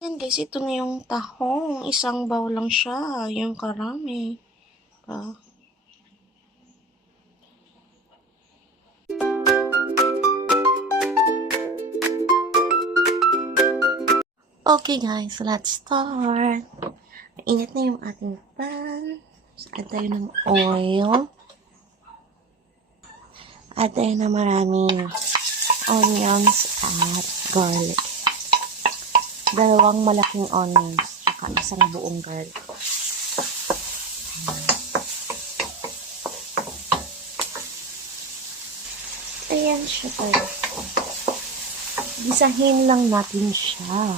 Yan guys, ito na yung tahong. Isang bowl lang siya. Yung karami. Okay guys, let's start. Mainit na yung ating pan. Add tayo ng oil. Add tayo na maraming onions at garlic. 2 malaking onions, tsaka isang buong garlic. Ayan siya tayo. Gisahin lang natin siya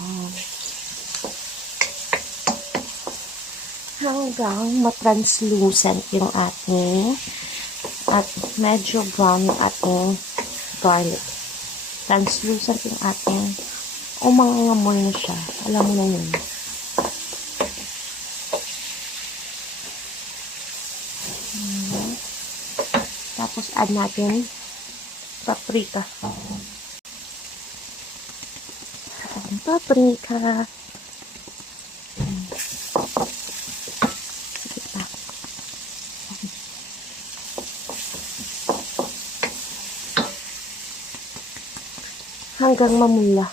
hanggang matranslucent yung ating at medyo brown yung ating garlic. Translucent yung ating umangamoy na siya. Alam mo na yun. Tapos add natin paprika. Paprika. Hanggang mamula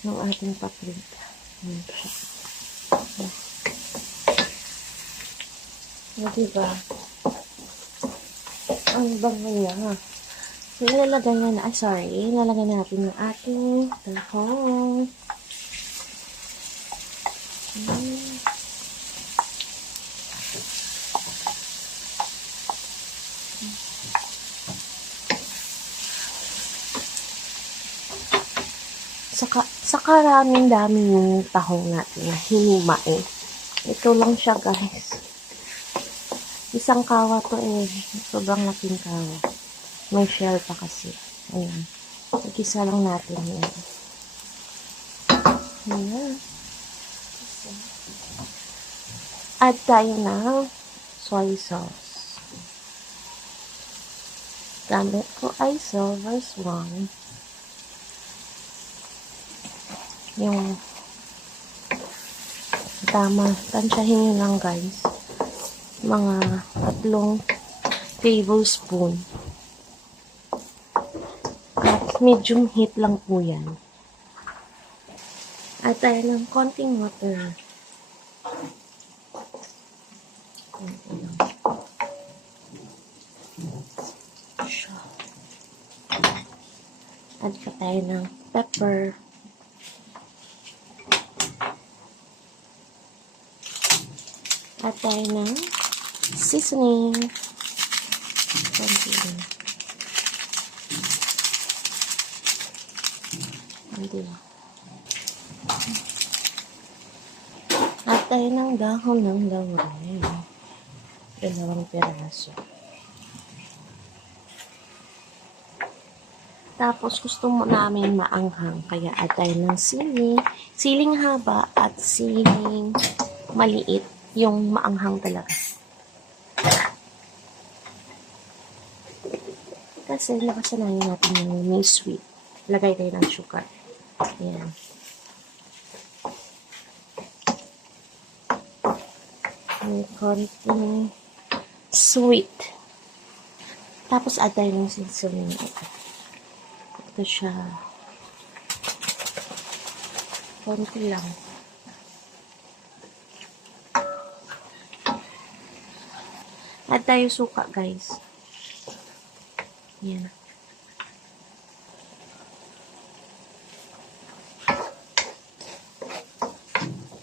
ng ating paprika. Diba? Ang bango niya. Ilalagay na, ilalagay natin yung ating tahong. Sa karaming dami yung tahong natin na hinimain. Ito lang siya guys. Isang kawa to sobrang laking kawa. May shell pa kasi. Ayan. Igisa lang natin yan. Ayan. Add tayo ng soy sauce. Gamit ko ay Silver's 1. Yung tama. Tansyahin nyo lang guys. Mga 3 tablespoon. At medium heat lang po yan. At tayo ng konting water. Add ka tayo ng pepper. Add tayo ng seasoning. Konti lang. Add tayo ng dahon ng laurel. 2 piraso. Tapos gusto mo namin maanghang, kaya add tayo ng siling haba at siling maliit, yung maanghang talaga. Kasi nakasanayan natin yung may sweet. Lagay tayo ng sugar. Ayan. May konting sweet. Tapos add tayo ng seasoning. Ito siya. Konti lang. Add tayo suka, guys. Yan.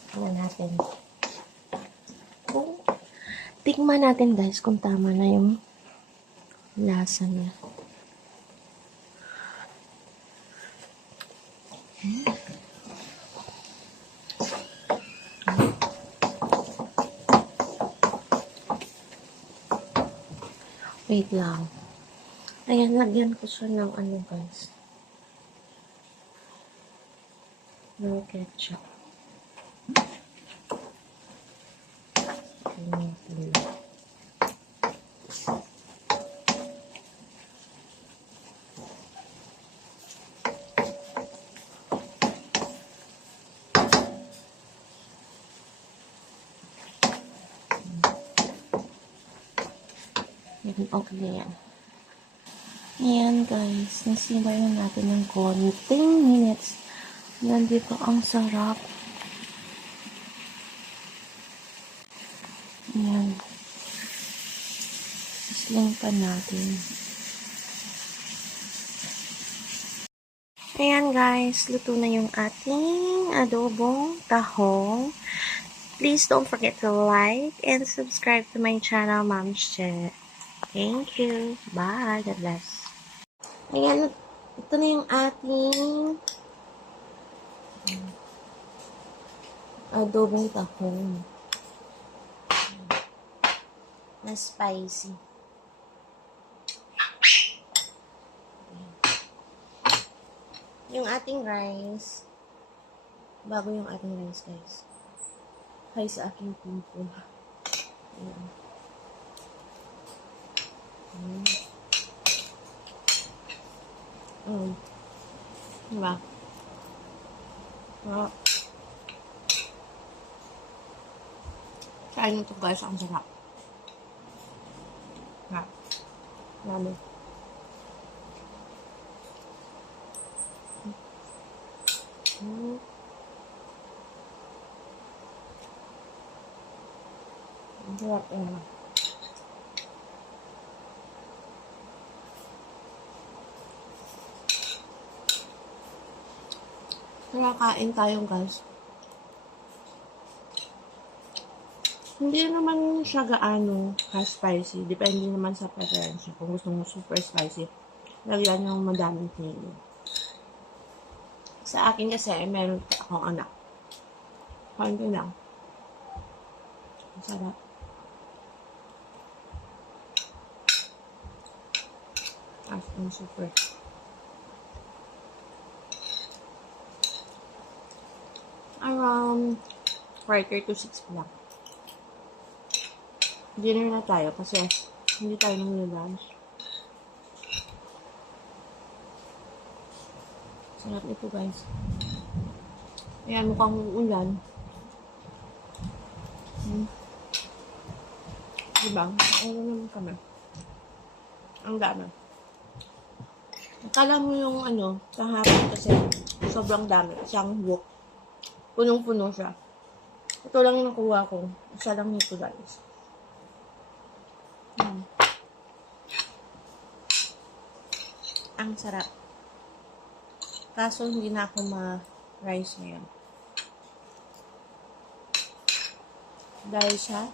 Tingnan natin. Tikman natin, guys, kung tama na yung lasa niya. Wait lang. Ayan, lagyan ko siya ng guys. No ketchup. Okay na yan. Ayan guys, nasimay na natin ng konting minutes. Nandito ang sarap. Ayan. Sisling pa natin. Ayan guys, luto na yung ating adobong tahong. Please don't forget to like and subscribe to my channel, Mom's Chat. Thank you. Bye. God bless. Ayan, ito na yung ating adobong tahong. Na spicy. Yung ating rice, bago yung ating rice, guys. Hi sa aking pimple. Ayan. Diba? Sarap. Kain ito guys, ang sarap. Sarap. Lalo. Ang sarap yun. Kaya kain tayo guys. Hindi naman siya gaano ka-spicy. Depende naman sa preference. Kung gusto mo super spicy, lagyan yung madaming chili. Sa akin kasi, meron akong anak. Konti lang. Masarap. As in super. Around 4:30 to 6 pa lang. Dinner na tayo kasi hindi tayo nang-lunch. Sarap ito guys. Ayan, mukhang uulan. Diba? Ano naman kami? Ang dami. Akala mo yung kahapon kasi sobrang dami. Isang book. Punong-puno siya. Ito lang yung nakuha ko. Isa lang nito guys. Ang sarap. Kaso hindi na ako ma-rice ngayon. Dahil sa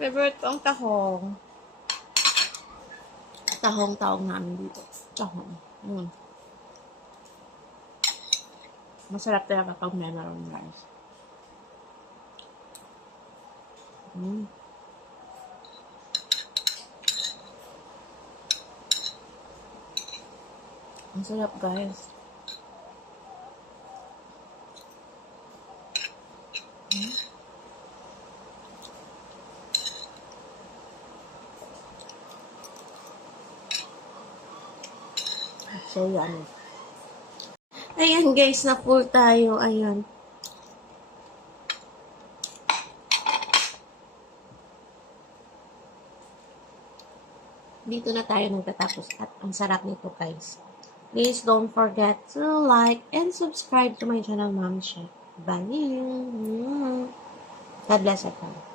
favorite ko ang tahong. Tahong namin dito. Tahong. Masarap talaga pag meron rice. Ang sarap guys. So yan. Ayan guys, na full tayo. Ayan. Dito na tayo nagtatapos at ang sarap nito guys. Please don't forget to like and subscribe to my channel, Mom's Chat. Bye! God bless everyone.